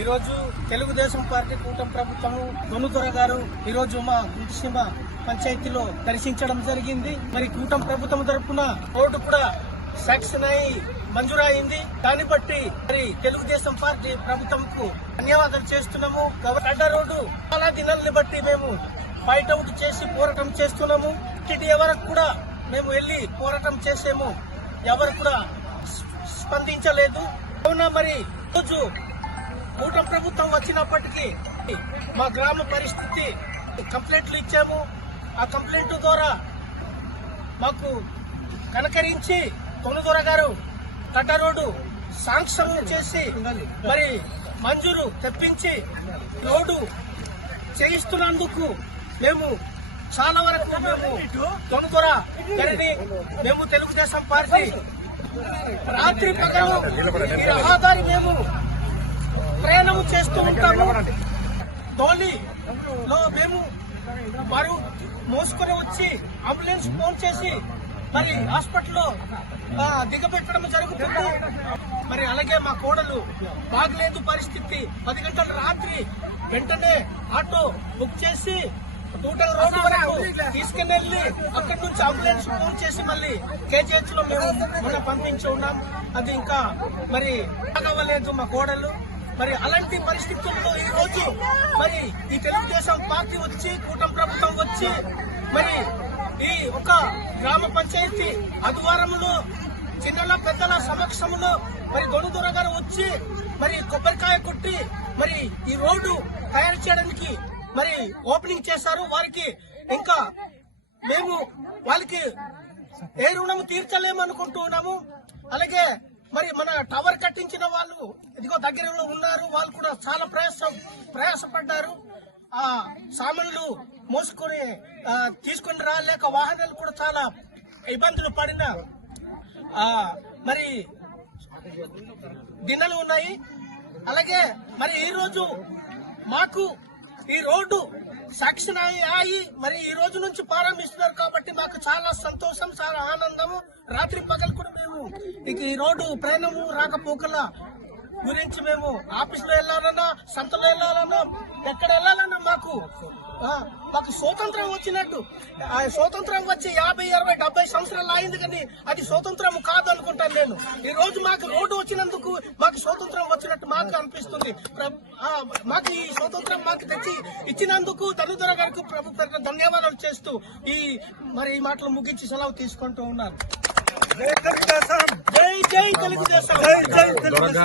ఈరోజు తెలుగుదేశం పార్టీ కూటమి ప్రభుత్వము దొనుదొర గారు ఈరోజు మా గుంటిసీమ పంచాయతీలో దర్శించడం జరిగింది. మరి కూటమి ప్రభుత్వం తరఫున రోడ్డు కూడా శాంక్షన్ అయి మంజూరైంది దాన్ని బట్టి మరి తెలుగుదేశం పార్టీ ప్రభుత్వంకు ధన్యవాదాలు చేస్తున్నాము. గవ- గడ్డ రోడ్డు చాలా దినాలని బట్టి మేము ఫైట్ అవుట్ చేసి పోరాటం చేస్తున్నాము. ఇటు వరకు కూడా మేము వెళ్ళి పోరాటం చేసేము. ఎవరు కూడా స్పందించలేదు. అవునా మరి? రోజు కూట ప్రభుత్వం వచ్చినప్పటికీ మా గ్రామ పరిస్థితి కంప్లైంట్లు ఇచ్చాము. ఆ కంప్లైంట్ ద్వారా మాకు కనకరించి కొనుదొర గారు కట్ట రోడ్డు సాంక్షన్ చేసి మరి మంజూరు తెప్పించి రోడ్డు చేయిస్తున్నందుకు మేము చాలా వరకు మేము కొనుదొర గారిని మేము తెలుగుదేశం పార్టీ రాత్రి పగలు ఈ రహదారి మేము ప్రయాణం చేస్తూ ఉంటాము. ధోనిలో మేము వారు మోసుకొని వచ్చి అంబులెన్స్ ఫోన్ చేసి మరి హాస్పిటల్లో దిగబెట్టడం జరుగుతుంది. మరి అలాగే మా కోడలు బాగలేదు పరిస్థితి. పది గంటల రాత్రి వెంటనే ఆటో బుక్ చేసి టూటల్ రోడ్ వరకు తీసుకుని వెళ్ళి అక్కడి నుంచి అంబులెన్స్ ఫోన్ చేసి మళ్ళీ కేజీహెచ్లో మేము మొన్న పంపించి ఉన్నాం. అది ఇంకా మరి బాగవ్వలేదు మా కోడలు. మరి అలాంటి పరిస్థితుల్లో ఈ రోజు మరి ఈ తెలుగుదేశం పార్టీ వచ్చి కూటమి ప్రభుత్వం వచ్చి మరి ఈ ఒక గ్రామ పంచాయతీ ఆదివారంలో చిన్నల పెద్దల సమక్షంలో మరి దొడుదొర గారు వచ్చి మరి కొబ్బరికాయ కొట్టి మరి ఈ రోడ్డు తయారు చేయడానికి మరి ఓపెనింగ్ చేశారు. వారికి ఇంకా మేము వాళ్ళకి ఏ రుణం తీర్చలేమనుకుంటున్నాము అలాగే మరి మన టవర్ ఇదిగో దగ్గరలో ఉన్నారు వాళ్ళు కూడా చాలా ప్రయాస ప్రయాసపడ్డారు. ఆ సామాన్లు మోసుకొని తీసుకొని రాలేక వాహనాలు కూడా చాలా ఇబ్బందులు పడిన ఆ, మరి గిన్నెలు ఉన్నాయి. అలాగే మరి ఈరోజు మాకు ఈ రోడ్డు సాక్షన్ అయి మరి ఈ రోజు నుంచి ప్రారంభిస్తున్నారు కాబట్టి మాకు చాలా సంతోషం చాలా ఆనందము. రాత్రి పగలు కూడా మేము ఈ రోడ్డు ప్రయాణము రాకపోకల గురించి మేము ఆఫీస్లో వెళ్ళాలన్నా సంతలో వెళ్ళాలన్నా ఎక్కడ వెళ్ళాలన్నా మాకు మాకు స్వాతంత్రం వచ్చినట్టు. ఆ స్వాతంత్రం వచ్చి యాభై అరవై డెబ్బై సంవత్సరాలు అయింది కానీ అది స్వాతంత్రం కాదు అనుకుంటాను నేను. ఈ రోజు మాకు రోడ్డు వచ్చినందుకు మాకు స్వాతంత్రం వచ్చినట్టు మాకు అనిపిస్తుంది. మాకు ఈ స్వాతంత్రం మాకు తెచ్చి ఇచ్చినందుకు ధనుధర గారికి ప్రభుత్వ ధన్యవాదాలు చేస్తూ ఈ మరి ఈ మాటలు ముగించి సెలవు తీసుకుంటూ ఉన్నారు. జై తెలుగుదేశం. జై జై తెలుగుదేశం. జై జై తెలుగుదేశం.